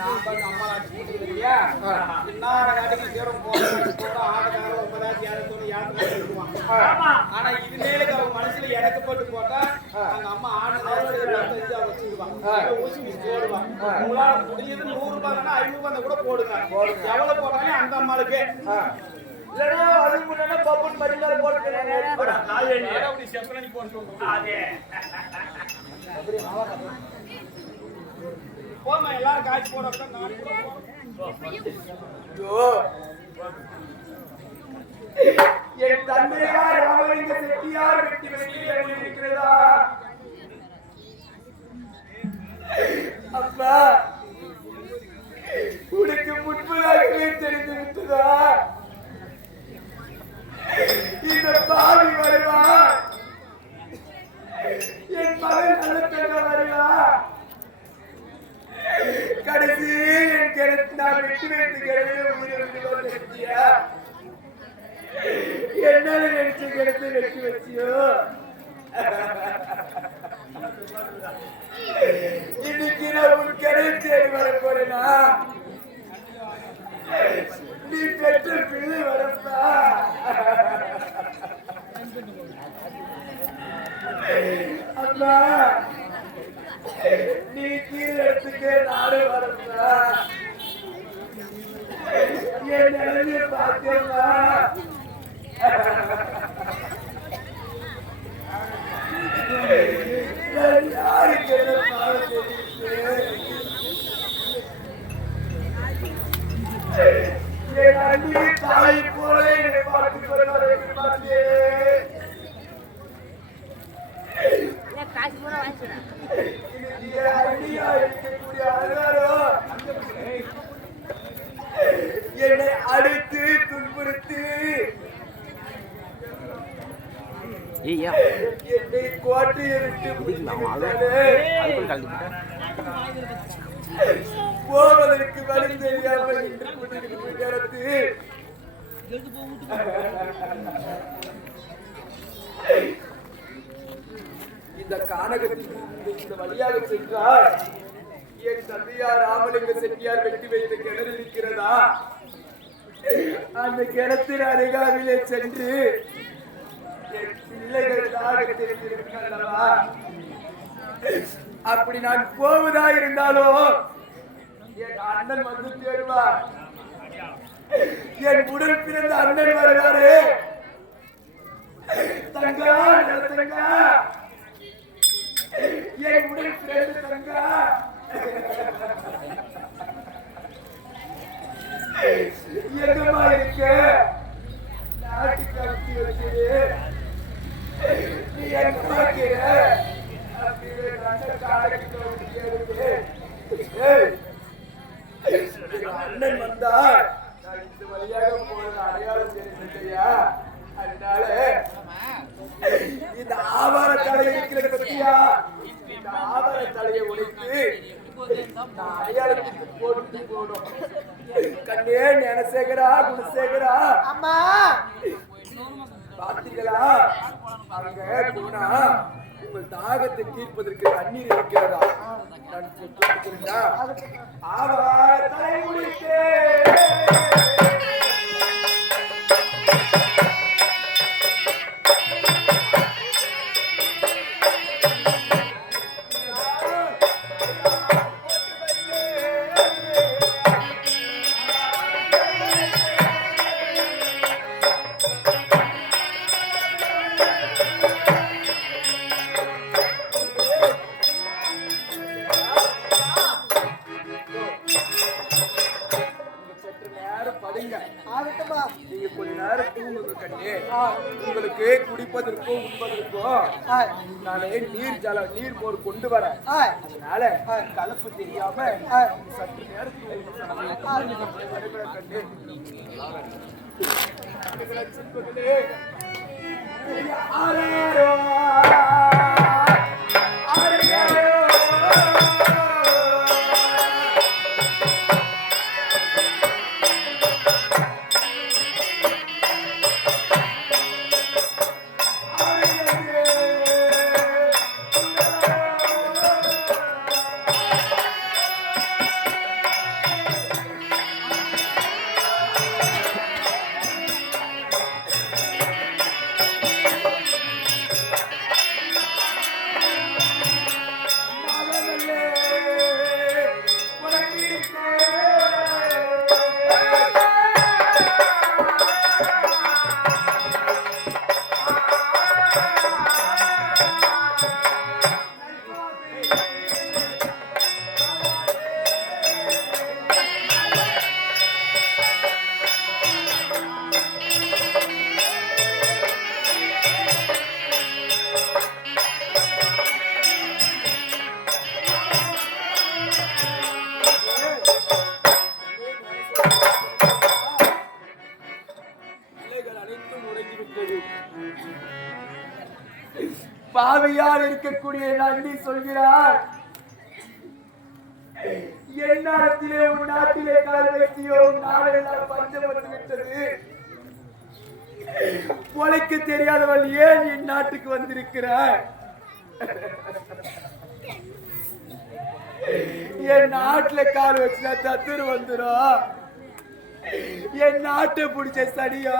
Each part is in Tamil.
நான் பார்த்து அம்மா ஆட்சி போட்டு இல்லையா இன்னார காட்டுக்கு தீரம் போட ஆடக்கார 9,000 யாத்திரை இருக்குவான். ஆனா இது மேலுக்கு அவங்க மனசுல இறக்கப்பட்டு போட்டா அவங்க அம்மா ஆடு வச்சுக்குவாங்க, ஊசி போடுவாங்க. உங்களால முடிஞ்சது 100 ரூபாய்னா 500 கூட போடுங்க. எவ்வளவு போட்டாலும் அந்த அம்மாளுக்கு இல்லைன்னா அதுக்கு முன்னாடி பப்புன் மரியாதை போட்டு செப்பனி போட்டு போமா எல்லாரும் காய்ச்சி போடுறப்ப நான் என் தந்தையார் ராமலிங்க செட்டியார் வெட்டி வெட்டி இருக்கிறதா அப்பா உனக்கு முன்பதாகவே தெரிந்து விட்டதா இந்த பாவி வருவா என் மகன் நல்ல வருவா கடைசி என் கிணத்து நான் வெட்டி வைத்து கிடந்து என்ன நினைச்சு கிடத்து வெட்டி வச்சியோ இன்னைக்கு நான் உன் கிணறு தேடி வர போறேனா நீ பெற்ற பிள்ளை வரப்பா அம்மா நீ கீழே எடுத்துக்க நாடு வரப்பா என் நிலைமையை பார்த்தேம்மா யாருக்கு என் அண்ணி தாய் போல என்னை பார்த்துக் கொள்வாரே என்னை அடித்து துன்புறுத்தி என்னை கோட்டையை விட்டு போவதற்கு வழி தெரியாமல் நின்று கொண்டிருக்கும் நேரத்தில் இந்த கானகத்தில் இந்த வழியாக சென்றால் என் தந்தையார் ராமலிங்க செட்டியார் வெட்டி வைத்த கிணறு இருக்கிறதா அந்த கிணத்தின் அருகாவிலே சென்று என் பிள்ளைகள் தாகத்திருக்கிறல்லவா அப்படி நான் போவதா இருந்தாலும் என் அண்ணன் வந்து தேடுவார், என் உடல் பிறந்த அண்ணன் வருவாரு. தங்கா தங்கா என் உடல் பிறந்த தங்கா எங்கம்மா இருக்க நாட்டு கட்டி வச்சு நீ எங்கம்மா அண்ணன் வந்தா இந்த வழியாக போறது அடையாளம் தெரியா, அதனால இந்த ஆவார தலையை இருக்கிற பத்தியா இந்த ஆவார தலையை உடைத்து அடையாளத்துக்கு போட்டு போடும். கண்ணே ஞானசேகரா குணசேகரா அம்மா பார்த்தீங்களா அங்க போனா உங்கள் தாகத்தை தீர்ப்பதற்கு தண்ணீர் இருக்கிறதா? ஆவார தலை முடித்தே உங்களுக்கு குடிப்பதற்கோ உண்பதற்கோ நானே நீர் போர் கொண்டு வரேன். அதனால கலப்பு தெரியாம சற்று நேரத்தில் பாவியால் இருக்கக்கூடிய நன்றி சொல்கிறார். எந்நாட்டிலே உன் நாட்டிலே கால் வைத்தியோ நாளெல்லாம் பஞ்சம் வந்து விட்டது. உனக்கு தெரியாதவள் ஏன் என் நாட்டுக்கு வந்திருக்கிறார்? என் நாட்டுல கால் வச்சுனா தத்துரு வந்துடும். என் நாட்டை பிடிச்ச சடியா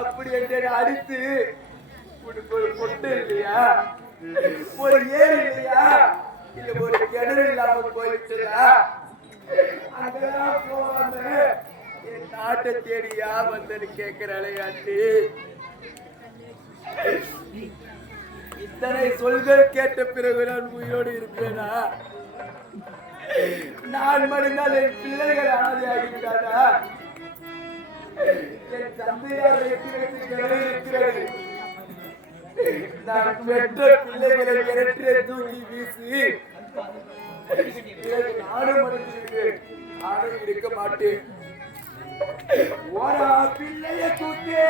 அப்படி என்று அடித்து உனக்கு ஒரு பொட்டு இல்லையா, ஒரு ஏறு இல்லையா, இல்ல ஒரு கிணறு இல்லாம போயிட்டுதா? அங்கெல்லாம் போகாம என் நாட்டை தேடியா வந்து கேட்கிறாளே ஆண்டி. இத்தனை சொல்கள் கேட்ட பிறகு நான் உயிரோடு இருப்பேனா? நான் மடிந்தால் என் பிள்ளைகள் அனாதையாகிவிட்டாரா? என் தந்தையார் இருக்கிறது. நான் பெற்ற பிள்ளைகளை கிணற்றிலே தூக்கி வீசி நானும் மடிந்திருக்கிறேன். நானும் இருக்க மாட்டேன். ஓரா பிள்ளைய தூக்கே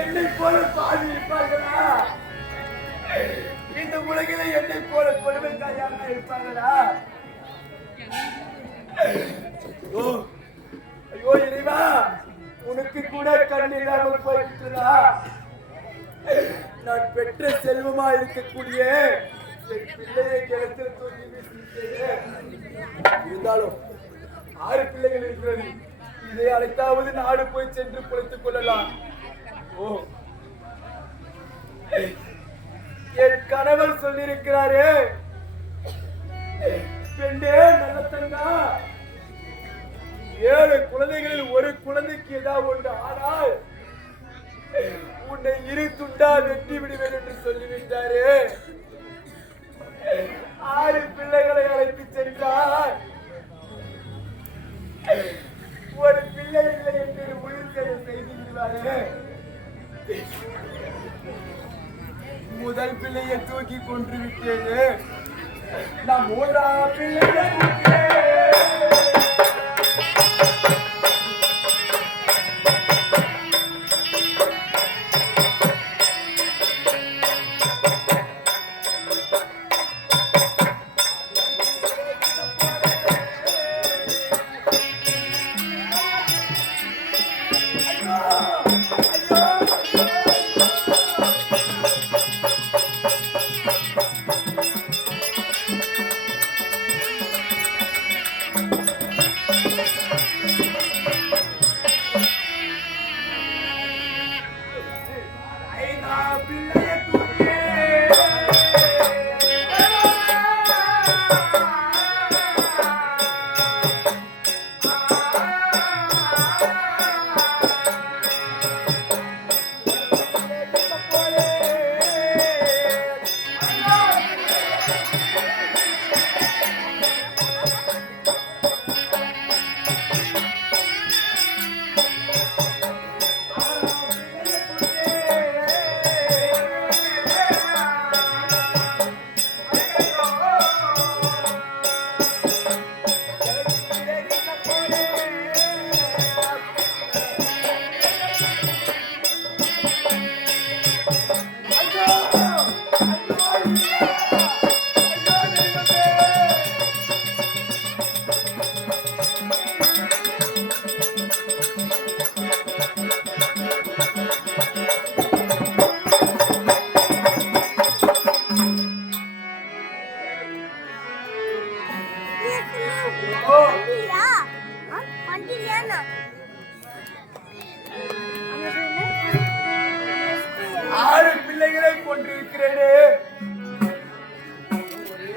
என்னை போல பாதி இருப்பார்களா? இந்த உலகிலே என்னை போல கொடுமைக்காரியாக இருப்பார்களா? ஐயோ இறைவா, உனக்கு கூட கண் இல்லாமல் போயிட்டுதா? நான் பெற்ற செல்வமா இருக்கக்கூடிய பிள்ளையை கிணத்தில் தூக்கி வீசிட்டேன். இருந்தாலும் 6 பிள்ளைகள் இருக்கிறது. இதை அழைத்தாவது நாடு போய் சென்று பொழைத்துக் கொள்ளலாம். என் கணவர் சொல்லியிருக்கிறாரே, பெண்ணே நல்லத்தங்கா, 7 குழந்தைகளில் ஒரு குழந்தைக்கு ஏதாவது ஒன்று ஆனால் உன்னை 2 துண்டா வெட்டி விடுவேன் என்று சொல்லிவிட்டாரு. 6 பிள்ளைகளை அழைத்து சென்றார். ஒரு பிள்ளை இல்லை என்று உயிர் செய்து விடுவாரு. முதல் பிள்ளையை தூக்கி கொன்று விட்டேன். நான் 3ஆம் பிள்ளையை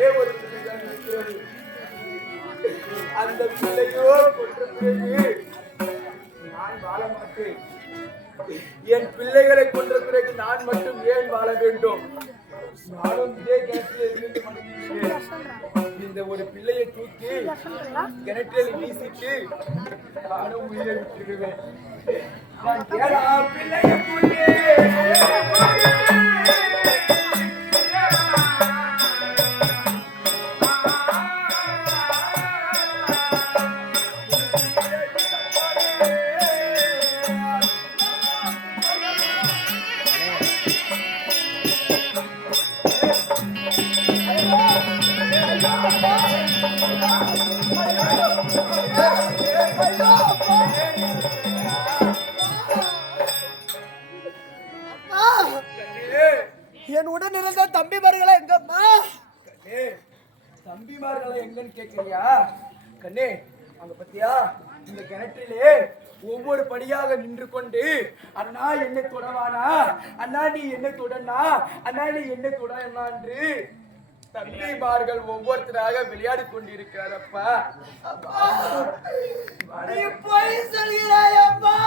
ஒரே ஒரு பிள்ளைதான் இருக்கிறது. அந்த பிள்ளையோ கொன்ற பிறகு நான் வாழ மாட்டேன். என் பிள்ளைகளை கொன்ற பிறகு நான் மட்டும் ஏன் வாழ வேண்டும்? நானும் இதே கிணற்றில் இருந்து மனைவி இந்த ஒரு பிள்ளையை தூக்கி கிணற்றில் வீசிட்டு நானும் உயிரை விட்டுடுவேன். நான் ஏழா பிள்ளையை என் உடன் இருந்த தம்பிமார்களை எங்கம்மா? கண்ணே, தம்பிமார்களை எங்கன்னு கேட்கிறியா? கண்ணே, அங்க பத்தியா இந்த கிணற்றிலே ஒவ்வொரு படியாக நின்று கொண்டு அண்ணா என்னை தொடவானா, அண்ணா நீ என்னை தொடனா, அண்ணா நீ என்னை தொடனா என்று தம்பிமார்கள் ஒவ்வொருத்தராக விளையாடி கொண்டிருக்கிறாரப்பா. நீ போய் சொல்கிறாய் அப்பா.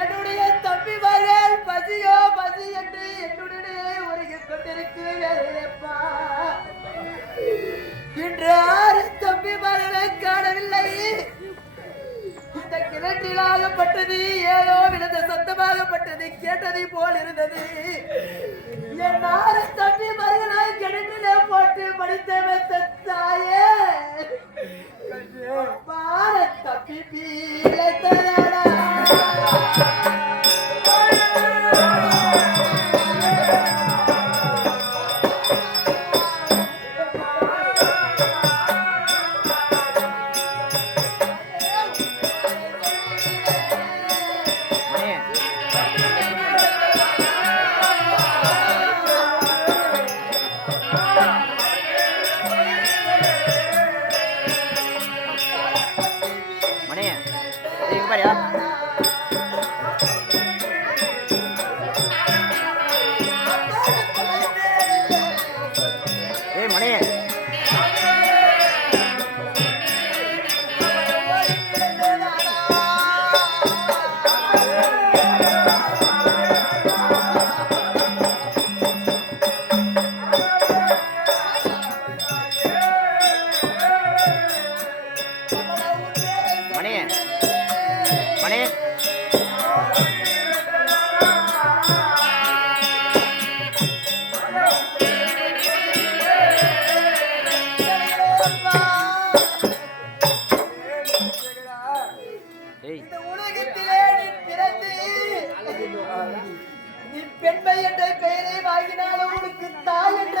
என்னுடைய தம்பிமார்கள் பசியோ பசி என்று என்னுடனே உருகி கொண்டிருக்கிறப்பா. இன்று 6 தம்பிமார்களை காணவில்லை. இந்த கிணற்றிலாகப்பட்டது ஏதோ விழுந்த சத்தமாகப்பட்டது கேட்டதை போல் இருந்தது. என் 6 தம்பிமார்களை கிணற்றிலே போட்டு படித்த தாயே பாரத் தப்பி பீலை தரடா. நீ பெண்மை என்ற பெயரை வாங்கினாலும் உனக்கு தாய் என்ற